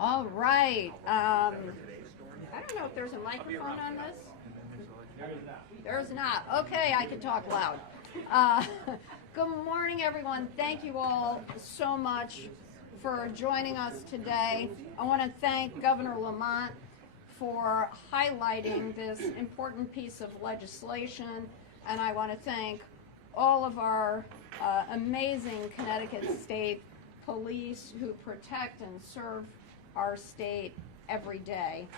All right. I don't know if there's a microphone on this. There's not. Okay, I can talk loud. Good morning, everyone. Thank you all so much for joining us today. I want to thank Governor Lamont for highlighting this important piece of legislation, and I want to thank all of our amazing Connecticut State Police who protect and serve our state every day.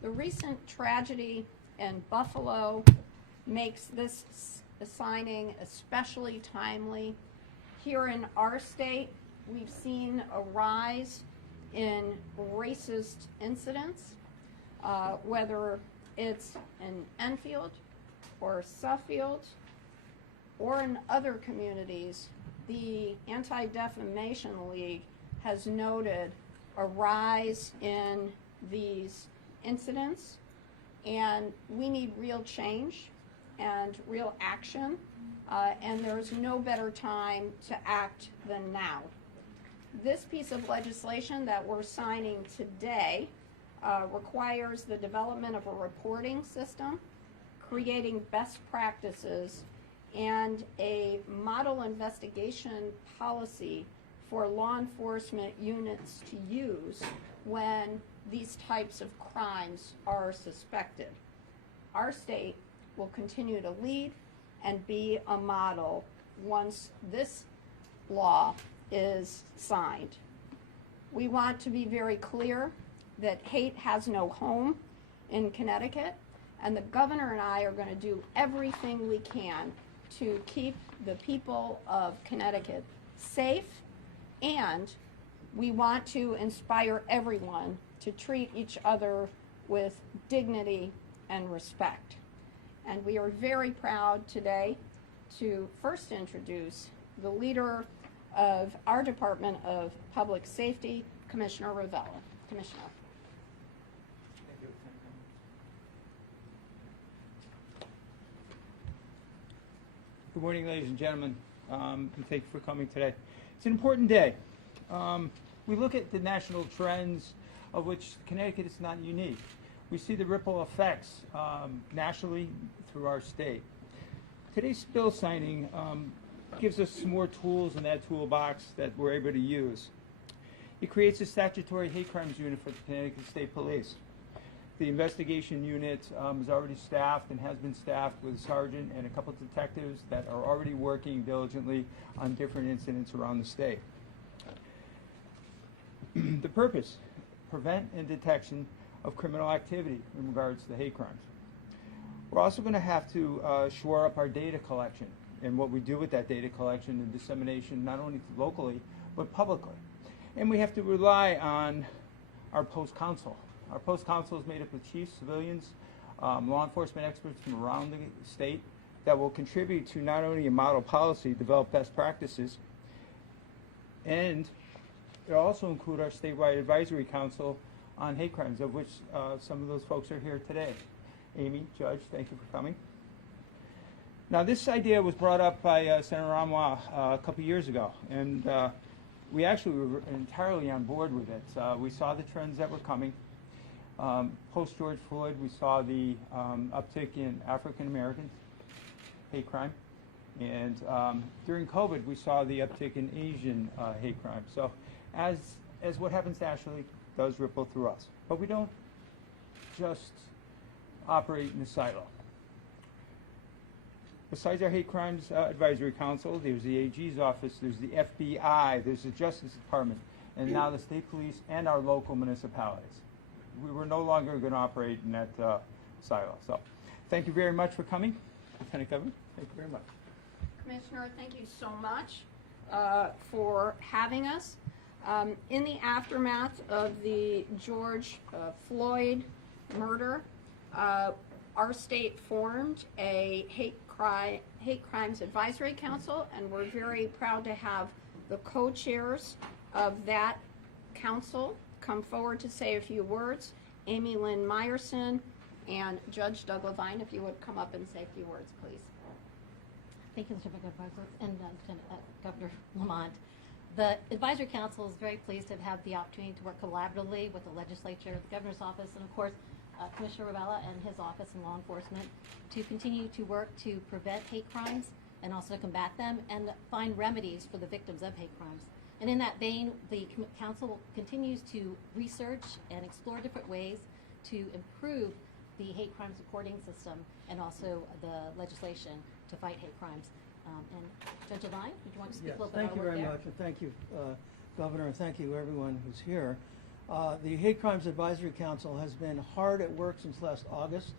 The recent tragedy in Buffalo makes this signing especially timely. Here in our state, we've seen a rise in racist incidents, whether it's in Enfield or Suffield or in other communities. The Anti-Defamation League has noted a rise in these incidents, and we need real change and real action, and there's no better time to act than now. This piece of legislation that we're signing today requires the development of a reporting system, creating best practices, and a model investigation policy for law enforcement units to use when these types of crimes are suspected. Our state will continue to lead and be a model once this law is signed. We want to be very clear that hate has no home in Connecticut, and the governor and I are going to do everything we can to keep the people of Connecticut safe, and we want to inspire everyone to treat each other with dignity and respect. And we are very proud today to first introduce the leader of our Department of Public Safety, Commissioner Ravella. Commissioner. Thank you. Good morning, ladies and gentlemen, and thank you for coming today. It's an important day. We look at the national trends, of which Connecticut is not unique. We see the ripple effects nationally through our state. Today's bill signing gives us some more tools in that toolbox that we're able to use. It creates a statutory hate crimes unit for the Connecticut State Police. The investigation unit is already staffed and has been staffed with a sergeant and a couple of detectives that are already working diligently on different incidents around the state. The purpose, prevent and detection of criminal activity in regards to hate crimes. We're also going to have to shore up our data collection and what we do with that data collection and dissemination, not only locally, but publicly. And we have to rely on our post council. Our post council is made up of chiefs, civilians, law enforcement experts from around the state that will contribute to not only a model policy, develop best practices, and it'll also include our statewide advisory council on hate crimes, of which some of those folks are here today. Amy, Judge, thank you for coming. Now, this idea was brought up by Sen Anwar a couple years ago, and we actually were entirely on board with it. We saw the trends that were coming. Post George Floyd, we saw the uptick in African American hate crime, and during COVID, we saw the uptick in Asian hate crime. So, as what happens nationally does ripple through us, but we don't just operate in a silo. Besides our Hate Crimes Advisory Council, there's the AG's office, there's the FBI, there's the Justice Department, and now the state police and our local municipalities. We were no longer going to operate in that silo. So, thank you very much for coming, Lieutenant Governor. Thank you very much. Commissioner, thank you so much for having us. In the aftermath of the George Floyd murder, our state formed a hate crimes advisory council, and we're very proud to have the co-chairs of that council come forward to say a few words. Amy Lynn Meyerson and Judge Doug Levine, if you would come up and say a few words, please. Thank you, Mr. President and Governor Lamont. The Advisory Council is very pleased to have the opportunity to work collaboratively with the legislature, the governor's office, and of course, Commissioner Ravella and his office in law enforcement to continue to work to prevent hate crimes and also to combat them and find remedies for the victims of hate crimes. And in that vein, the council continues to research and explore different ways to improve the hate crimes reporting system and also the legislation to fight hate crimes. And Judge Levine, would you want to speak a little bit Thank you about our work very there? much, and thank you, Governor, and thank you everyone who's here. The Hate Crimes Advisory Council has been hard at work since last August.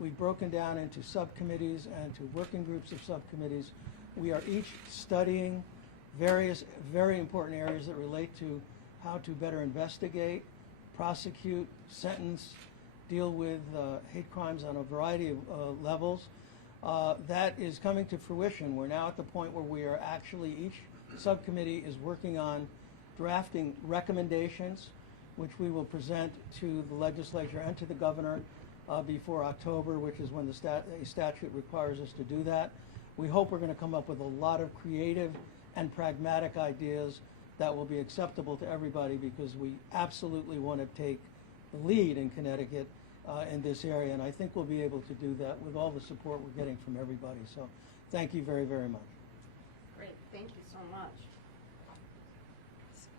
We've broken down into subcommittees and to working groups of subcommittees. We are each studying various very important areas that relate to how to better investigate, prosecute, sentence, deal with hate crimes on a variety of levels. That is coming to fruition. We're now at the point where we are actually, each subcommittee is working on drafting recommendations, which we will present to the legislature and to the governor before October, which is when the statute requires us to do that. We hope we're going to come up with a lot of creative and pragmatic ideas that will be acceptable to everybody, because we absolutely want to take the lead in Connecticut in this area, and I think we'll be able to do that with all the support we're getting from everybody. So thank you very, very much. Great, thank you so much.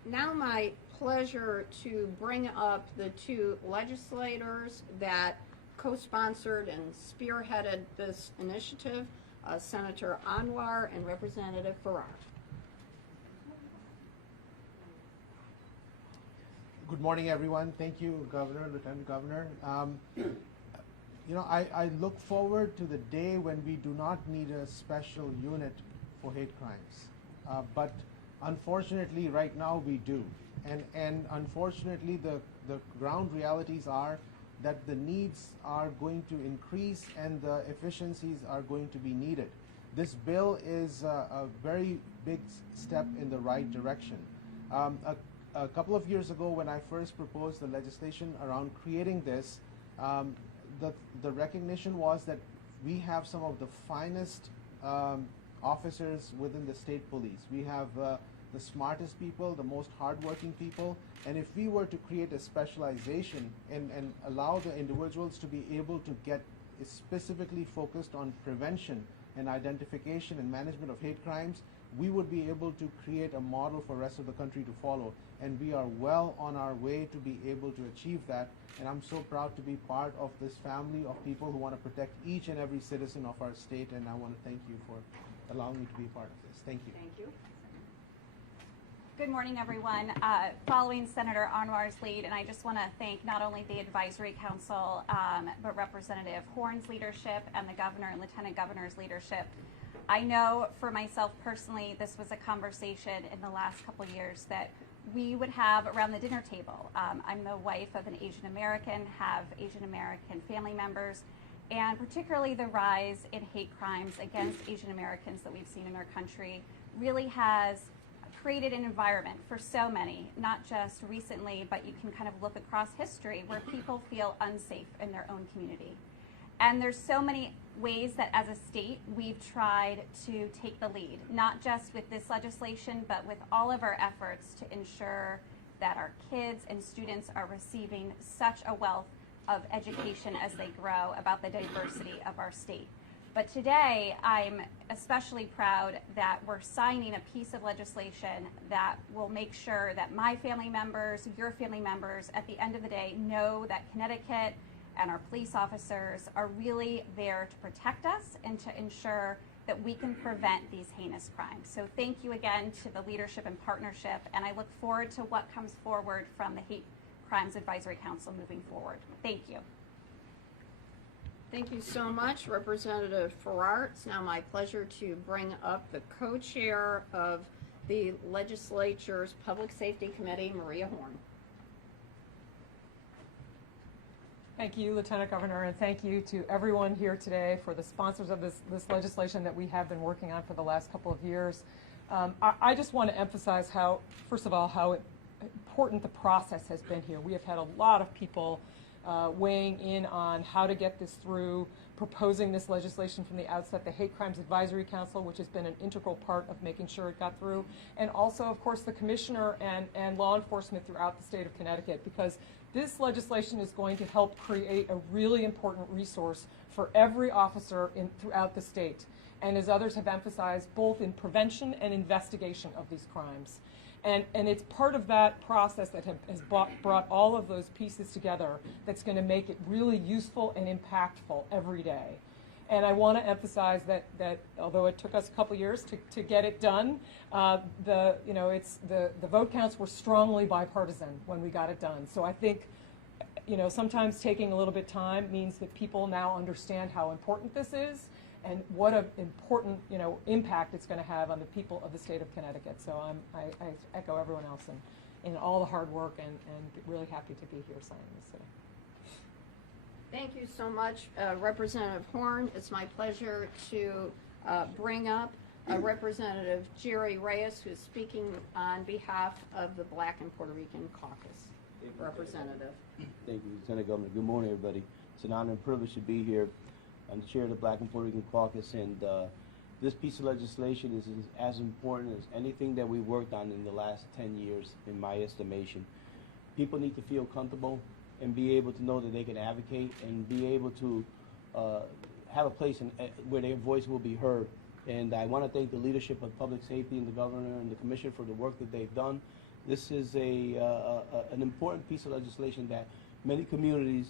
Now my pleasure to bring up the two legislators that co-sponsored and spearheaded this initiative, Senator Anwar and Representative Farrar. Good morning, everyone. Thank you, Governor, Lieutenant Governor. You know, I look forward to the day when we do not need a special unit for hate crimes. But unfortunately, right now we do. And unfortunately, the ground realities are that the needs are going to increase and the efficiencies are going to be needed. This bill is a very big step in the right direction. A couple of years ago, when I first proposed the legislation around creating this, the recognition was that we have some of the finest officers within the state police. We have the smartest people, the most hardworking people, and if we were to create a specialization and allow the individuals to be able to get specifically focused on prevention and identification and management of hate crimes, we would be able to create a model for the rest of the country to follow. And we are well on our way to be able to achieve that. And I'm so proud to be part of this family of people who want to protect each and every citizen of our state. And I want to thank you for allowing me to be a part of this. Thank you. Thank you. Good morning, everyone. Following Senator Anwar's lead, and I just want to thank not only the Advisory Council, but Representative Horn's leadership and the Governor and Lieutenant Governor's leadership. I know for myself personally, this was a conversation in the last couple of years that we would have around the dinner table. I'm the wife of an Asian American, have Asian American family members, and particularly the rise in hate crimes against Asian Americans that we've seen in our country really has created an environment for so many, not just recently, but you can kind of look across history where people feel unsafe in their own community. And there's so many ways that as a state we've tried to take the lead, not just with this legislation, but with all of our efforts to ensure that our kids and students are receiving such a wealth of education as they grow about the diversity of our state. But today, I'm especially proud that we're signing a piece of legislation that will make sure that my family members, your family members, at the end of the day, know that Connecticut and our police officers are really there to protect us and to ensure that we can prevent these heinous crimes. So thank you again to the leadership and partnership, and I look forward to what comes forward from the Hate Crimes Advisory Council moving forward. Thank you. Thank you so much, Representative Farrar. It's now my pleasure to bring up the co-chair of the legislature's Public Safety Committee, Maria Horn. Thank you, Lieutenant Governor, and thank you to everyone here today for the sponsors of this legislation that we have been working on for the last couple of years. I just want to emphasize how, first of all, how important the process has been here. We have had a lot of people weighing in on how to get this through, proposing this legislation from the outset, the Hate Crimes Advisory Council, which has been an integral part of making sure it got through, and also, of course, the commissioner and law enforcement throughout the state of Connecticut, because this legislation is going to help create a really important resource for every officer throughout the state. And as others have emphasized, both in prevention and investigation of these crimes. And it's part of that process that has brought all of those pieces together that's going to make it really useful and impactful every day. And I want to emphasize that although it took us a couple years to get it done, the vote counts were strongly bipartisan when we got it done. So I think, sometimes taking a little bit of time means that people now understand how important this is and what an important, impact it's going to have on the people of the state of Connecticut. So I echo everyone else in all the hard work and really happy to be here signing this today. Thank you so much, Representative Horn. It's my pleasure to bring up Representative Jerry Reyes, who's speaking on behalf of the Black and Puerto Rican Caucus. Representative. Thank you, Lieutenant Governor. Good morning, everybody. It's an honor and privilege to be here. I'm the chair of the Black and Puerto Rican Caucus, and this piece of legislation is as important as anything that we worked on in the last 10 years, in my estimation. People need to feel comfortable and be able to know that they can advocate and be able to have a place where their voice will be heard. And I want to thank the leadership of public safety and the governor and the commission for the work that they've done. This is an important piece of legislation that many communities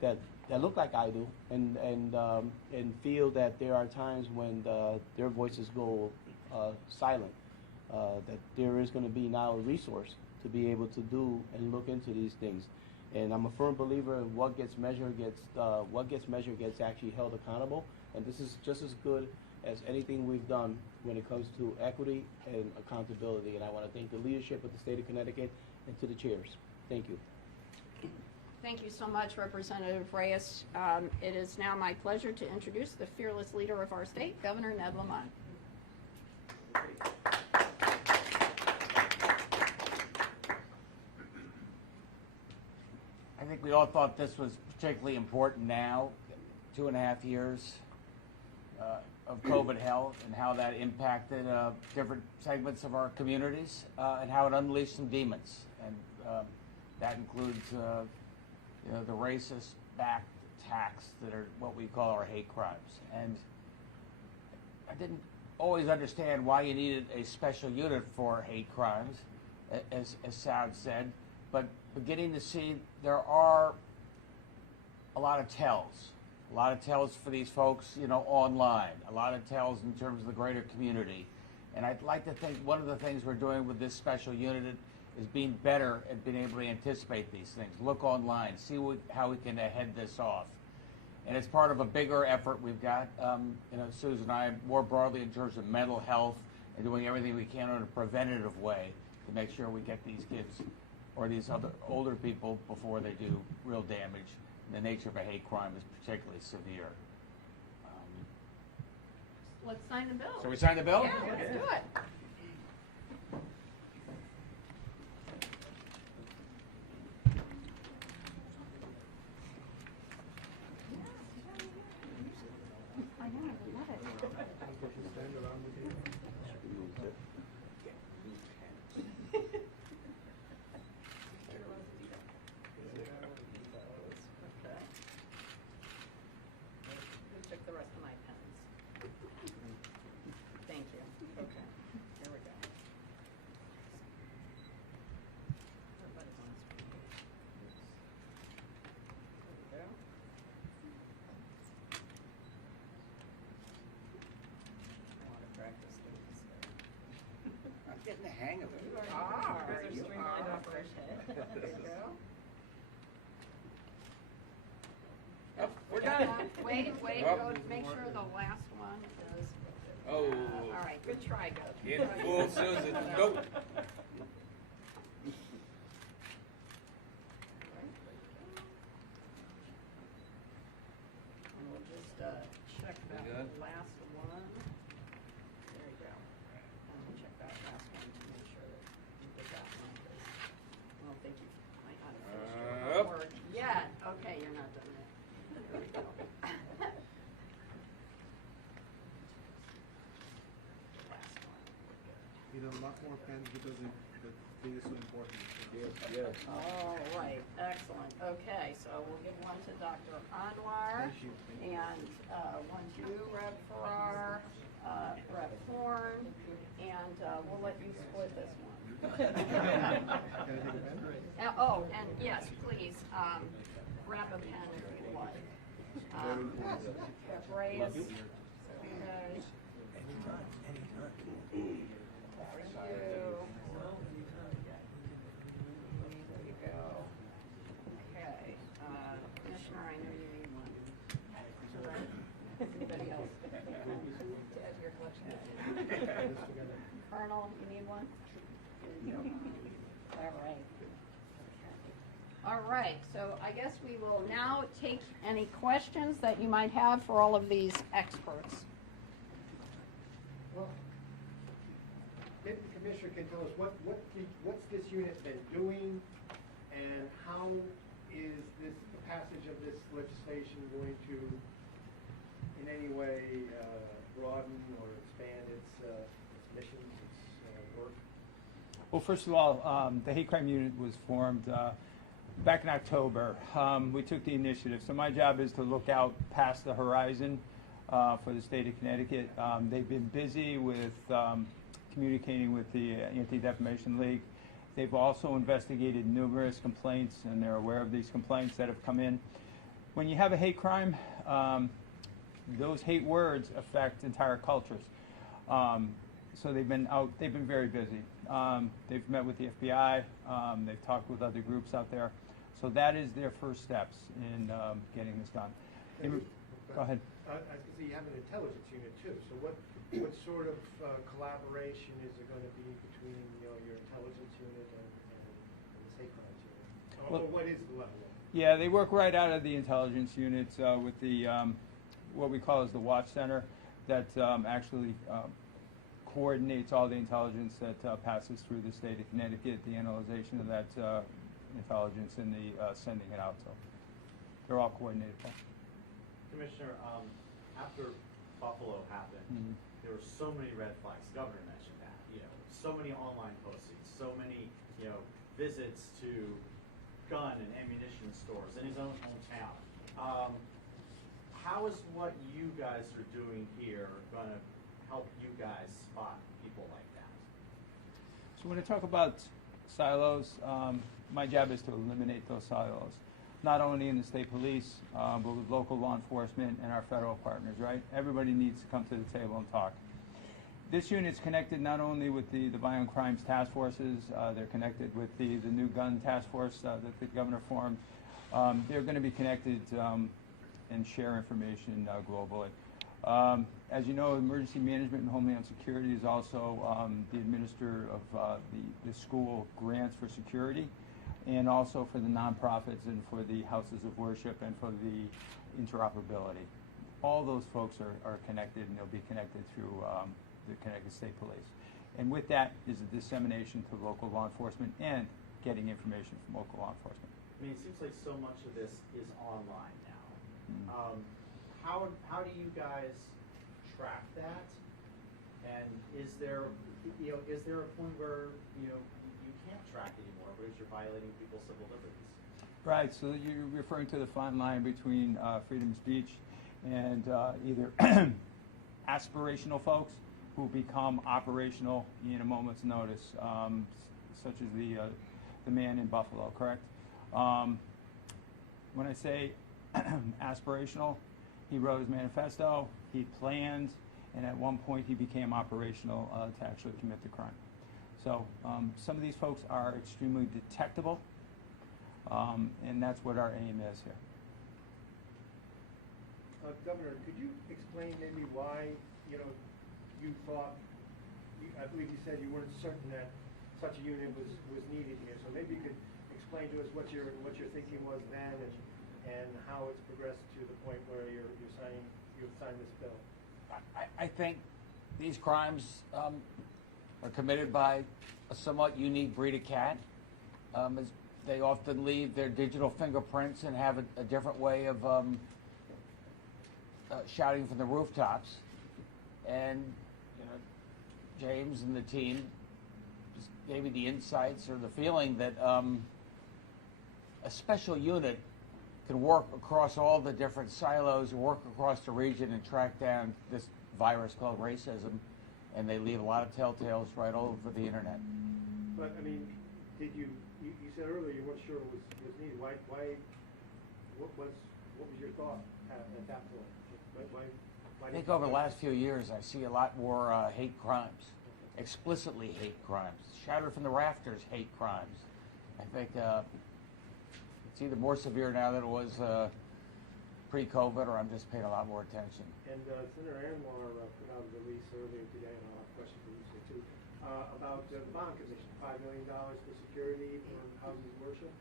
that look like I do and feel that there are times when their voices go silent, that there is going to be now a resource to be able to do and look into these things. And I'm a firm believer in what gets measured gets actually held accountable. And this is just as good as anything we've done when it comes to equity and accountability. And I want to thank the leadership of the state of Connecticut and to the chairs. Thank you. Thank you so much, Representative Reyes. It is now my pleasure to introduce the fearless leader of our state, Governor Ned Lamont. I think we all thought this was particularly important now, 2.5 years of COVID health and how that impacted different segments of our communities and how it unleashed some demons. And that includes the racist-backed attacks that are what we call our hate crimes. And I didn't always understand why you needed a special unit for hate crimes, as Saud said, but beginning to see there are a lot of tells for these folks, online, a lot of tells in terms of the greater community. And I'd like to think one of the things we're doing with this special unit is being better at being able to anticipate these things. Look online, see how we can head this off. And it's part of a bigger effort we've got, Susan and I, more broadly in terms of mental health and doing everything we can in a preventative way to make sure we get these kids or these other older people before they do real damage. The nature of a hate crime is particularly severe. Let's sign the bill. So we sign the bill? Yeah, let's do it. I know, I love it. Took the rest of my pens. Thank you. Okay, here we go. Everybody's on screen. There we go. I want to practice this. I'm getting the hang of it. You are. You are. There you go. Oh, we're done. Wait, Oh. go make sure the last one is. Oh. All right, good try, Gov. In full, Susan. Go. And we'll just check that good? last one. There you go. And we'll check that last one to make sure that you did that one. I don't think you might not have finished your Up. homework yet. Okay, a lot more pens because the thing is so important. All right, excellent. Okay, so we'll give one to Dr. Anwar. Thank you. And one to you, Rep. Farrar, Rep. Horn, and we'll let you split this one. Can I take a pen? Oh, and yes, please, grab a pen if you like. Rep. Reyes. Okay. Anytime. You. There you go. Okay, Commissioner, I know you need one. All right. Anybody else? To add to your collection. Colonel, you need one? All right. All right, so I guess we will now take any questions that you might have for all of these experts. Well, maybe the commissioner can tell us what's this unit been doing, and how is the passage of this legislation going to, in any way, broaden or expand its missions, its work? Well, first of all, the hate crime unit was formed back in October. We took the initiative. So my job is to look out past the horizon for the state of Connecticut. They've been busy with communicating with the Anti-Defamation League. They've also investigated numerous complaints, and they're aware of these complaints that have come in. When you have a hate crime, those hate words affect entire cultures. So they've been very busy. They've met with the FBI. They've talked with other groups out there. So that is their first steps in getting this done. Go ahead. I was going to say you have an intelligence unit too. So what sort of collaboration is there going to be between your intelligence unit and the hate crimes unit? Or what is the level of? Yeah, they work right out of the intelligence units with the what we call as the Watch Center that actually coordinates all the intelligence that passes through the state of Connecticut, the analyzation of that intelligence, and the sending it out. So they're all coordinated. Commissioner, after Buffalo happened, there were so many red flags. The governor mentioned that. So many online postings, so many visits to gun and ammunition stores in his own hometown. How is what you guys are doing here going to help you guys spot people like that? So when I talk about silos, my job is to eliminate those silos, not only in the state police, but with local law enforcement and our federal partners, right? Everybody needs to come to the table and talk. This unit's connected not only with the violent crimes task forces, they're connected with the new gun task force that the governor formed. They're going to be connected and share information globally. As you know, Emergency Management and Homeland Security is also the administrator of the school grants for security, and also for the nonprofits and for the houses of worship and for the interoperability. All those folks are connected, and they'll be connected through the Connecticut State Police. And with that is a dissemination to local law enforcement and getting information from local law enforcement. I mean, it seems like so much of this is online now. How do you guys track that? And is there a point where you can't track anymore because you're violating people's civil liberties? Right. So you're referring to the fine line between freedom of speech and either aspirational folks who become operational in a moment's notice, such as the man in Buffalo. Correct. When I say aspirational, he wrote his manifesto, he planned, and at one point he became operational to actually commit the crime. So some of these folks are extremely detectable, and that's what our aim is here. Governor, could you explain maybe why you thought, I believe you said you weren't certain that such a unit was needed here. So maybe you could explain to us what your thinking was then, and how it's progressed to the point where you've signed this bill. I think these crimes are committed by a somewhat unique breed of cat. As they often leave their digital fingerprints and have a different way of shouting from the rooftops. And James and the team gave me the insights or the feeling that a special unit can work across all the different silos, work across the region, and track down this virus called racism, and they leave a lot of telltales right all over the internet. But, I mean, you said earlier you weren't sure it was needed. What was your thought at that point? Why I think over the last few years, I see a lot more hate crimes, explicitly hate crimes, shattered from the rafters hate crimes. I think it's either more severe now than it was pre-COVID, or I'm just paying a lot more attention. And Senator Anwar put out a release earlier today, and I'll have a question for you too, about the bond commission, $5 million for security for houses of worship.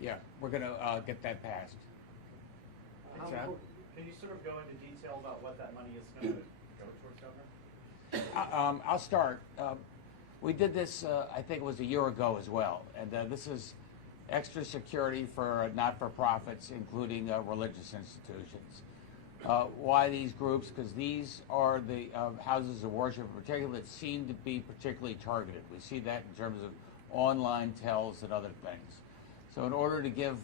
Yeah, we're going to get that passed. How John? important- Can you sort of go into detail about what that money is going to go towards, Governor? I'll start. We did this, I think it was a year ago as well, and this is extra security for not-for-profits, including religious institutions. Why these groups? Because these are the houses of worship in particular that seem to be particularly targeted. We see that in terms of online tells and other things. So in order to give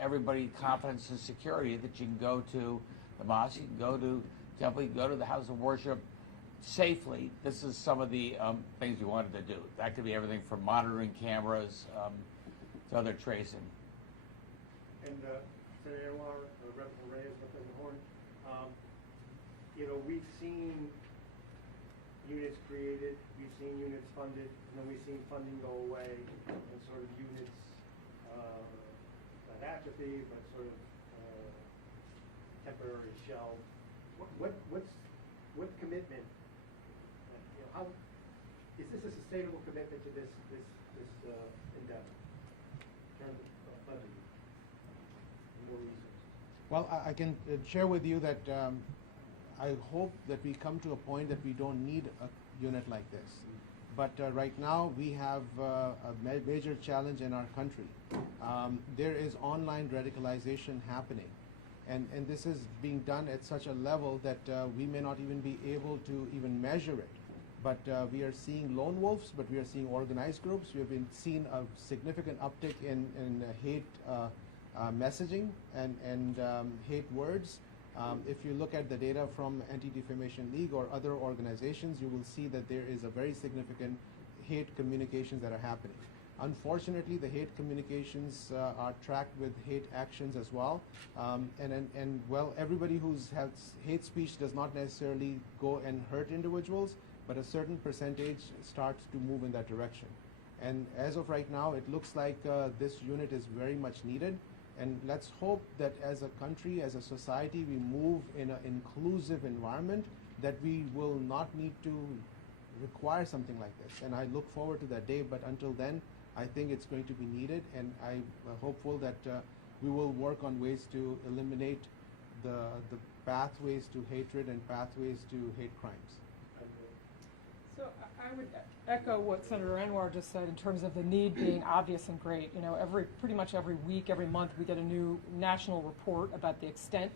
everybody confidence and security that you can go to the mosque, you can go to temple, you can go to the house of worship safely, this is some of the things we wanted to do. That could be everything from monitoring cameras to other tracing. And Senator Anwar, Representative Reyes, Representative Horn, we've seen units created, we've seen units funded, and then we've seen funding go away, and sort of units not atrophy, but sort of temporary shelved. What commitment? How is this a sustainable commitment to this endeavor in terms of funding and more resources? Well, I can share with you that I hope that we come to a point that we don't need a unit like this. But right now we have a major challenge in our country. There is online radicalization happening. And this is being done at such a level that we may not even be able to even measure it. But we are seeing lone wolves, but we are seeing organized groups. We have seen a significant uptick in hate messaging and hate words. If you look at the data from Anti-Defamation League or other organizations, you will see that there is a very significant hate communications that are happening. Unfortunately, the hate communications are tracked with hate actions as well. And well, everybody who's has hate speech does not necessarily go and hurt individuals, but a certain percentage starts to move in that direction. And as of right now, it looks like this unit is very much needed. And let's hope that as a country, as a society, we move in an inclusive environment, that we will not need to require something like this. And I look forward to that day, but until then, I think it's going to be needed, and I'm hopeful that we will work on ways to eliminate the pathways to hatred and pathways to hate crimes. So I would echo what Senator Anwar just said in terms of the need being obvious and great. You know, pretty much every week, every month, we get a new national report about the extent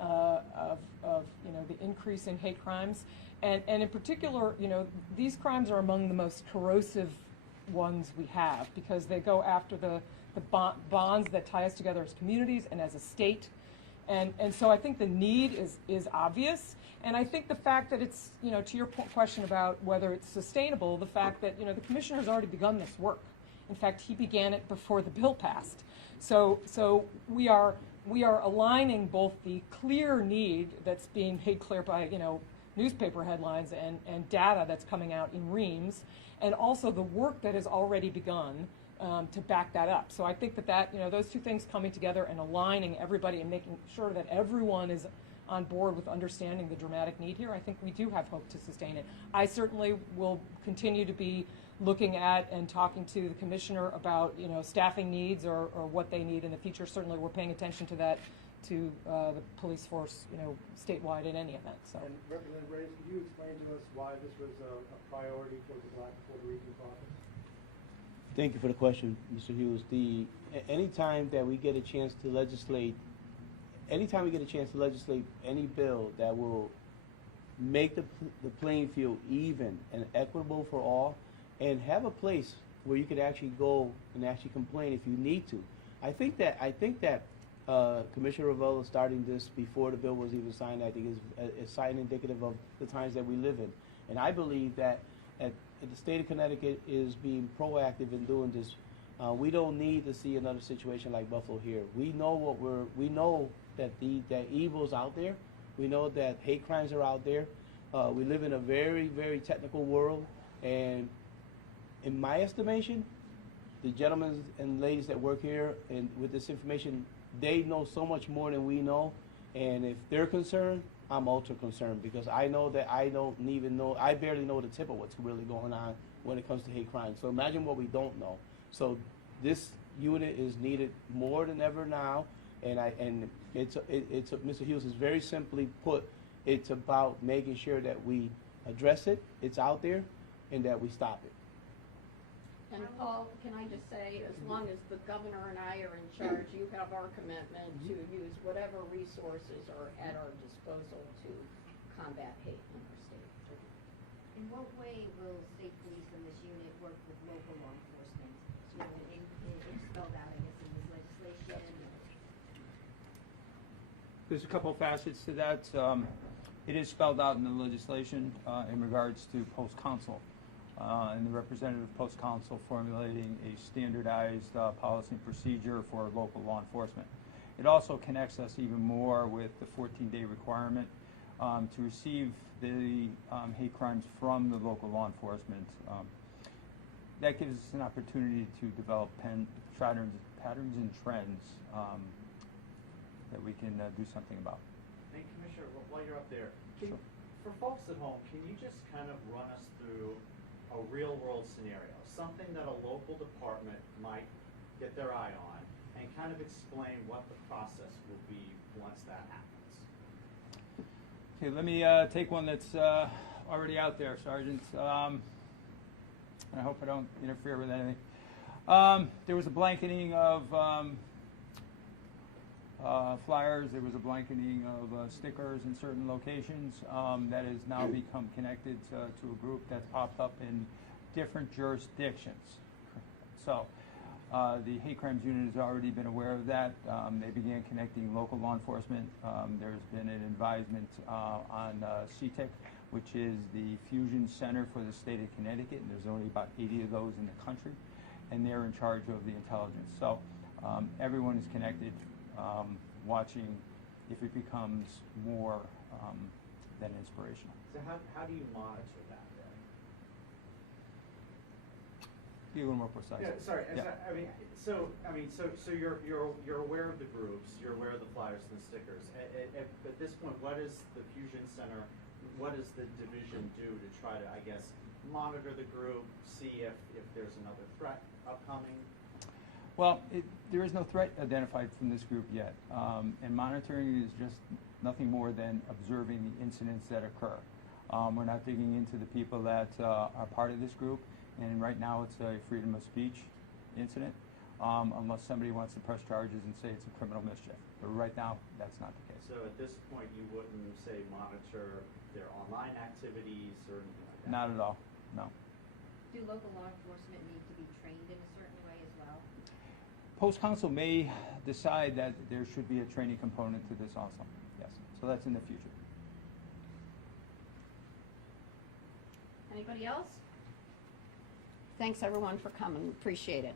of the increase in hate crimes, and in particular, these crimes are among the most corrosive ones we have, because they go after the bonds that tie us together as communities and as a state, and so I think the need is obvious. And I think the fact that it's, to your question about whether it's sustainable, the fact that, the commissioner has already begun this work. In fact, he began it before the bill passed. So we are aligning both the clear need that's being made clear by, newspaper headlines and data that's coming out in reams, and also the work that has already begun to back that up. So I think that those two things coming together and aligning everybody and making sure that everyone is on board with understanding the dramatic need here, I think we do have hope to sustain it. I certainly will continue to be looking at and talking to the commissioner about staffing needs or what they need in the future. Certainly we're paying attention to that, to the police force statewide in any event. So. And Representative Reyes, could you explain to us why this was a priority for the Black Puerto Rican caucus? Thank you for the question, Mr. Hughes. Anytime that we get a chance to legislate, any bill that will make the playing field even and equitable for all, and have a place where you could actually go and actually complain if you need to. I think that Commissioner Ravella starting this before the bill was even signed, I think is sign indicative of the times that we live in. And I believe that the state of Connecticut is being proactive in doing this. We don't need to see another situation like Buffalo here. We know we know that that evil's out there. We know that hate crimes are out there. We live in a very, very technical world, and in my estimation, the gentlemen and ladies that work here and with this information, they know so much more than we know. And if they're concerned, I'm ultra concerned, because I know that I don't even know, I barely know the tip of what's really going on when it comes to hate crime. So imagine what we don't know. So this unit is needed more than ever now. And Mr. Hughes is very simply put, it's about making sure that we address it, it's out there, and that we stop it. And Paul, can I just say, as long as the governor and I are in charge, you have our commitment to use whatever resources are at our disposal to combat hate in our state. In what way will state police and this unit work with local law enforcement? So it's spelled out, I guess, in this legislation. There's a couple facets to that. It is spelled out in the legislation in regards to post-council. And the representative post-council formulating a standardized policy and procedure for local law enforcement. It also connects us even more with the 14-day requirement to receive the hate crimes from the local law enforcement. That gives us an opportunity to develop patterns and trends that we can do something about. And Commissioner, while you're up there, Sure. For folks at home, can you just kind of run us through a real-world scenario, something that a local department might get their eye on, and kind of explain what the process will be once that happens? Okay, let me take one that's already out there, Sergeant. I hope I don't interfere with anything. There was a blanketing of flyers. There was a blanketing of stickers in certain locations that has now become connected to a group that's popped up in different jurisdictions. So the hate crimes unit has already been aware of that. They began connecting local law enforcement. There's been an advisement on CTIC, which is the fusion center for the state of Connecticut, and there's only about 80 of those in the country, and they're in charge of the intelligence. So everyone is connected, watching if it becomes more than inspirational. So how do you monitor that then? Be a little more precise. Yeah, sorry. Yeah. So you're aware of the groups, you're aware of the flyers and the stickers. At this point, what is the Fusion Center? What does the division do to try to, I guess, monitor the group, see if there's another threat upcoming? Well, there is no threat identified from this group yet, and monitoring is just nothing more than observing the incidents that occur. We're not digging into the people that are part of this group, and right now it's a freedom of speech incident, unless somebody wants to press charges and say it's a criminal mischief. But right now, that's not the case. So at this point, you wouldn't, say, monitor their online activities or anything like that? Not at all, no. Do local law enforcement need to be trained in a certain way as well? Post-council may decide that there should be a training component to this also, yes. So that's in the future. Anybody else? Thanks everyone for coming, appreciate it.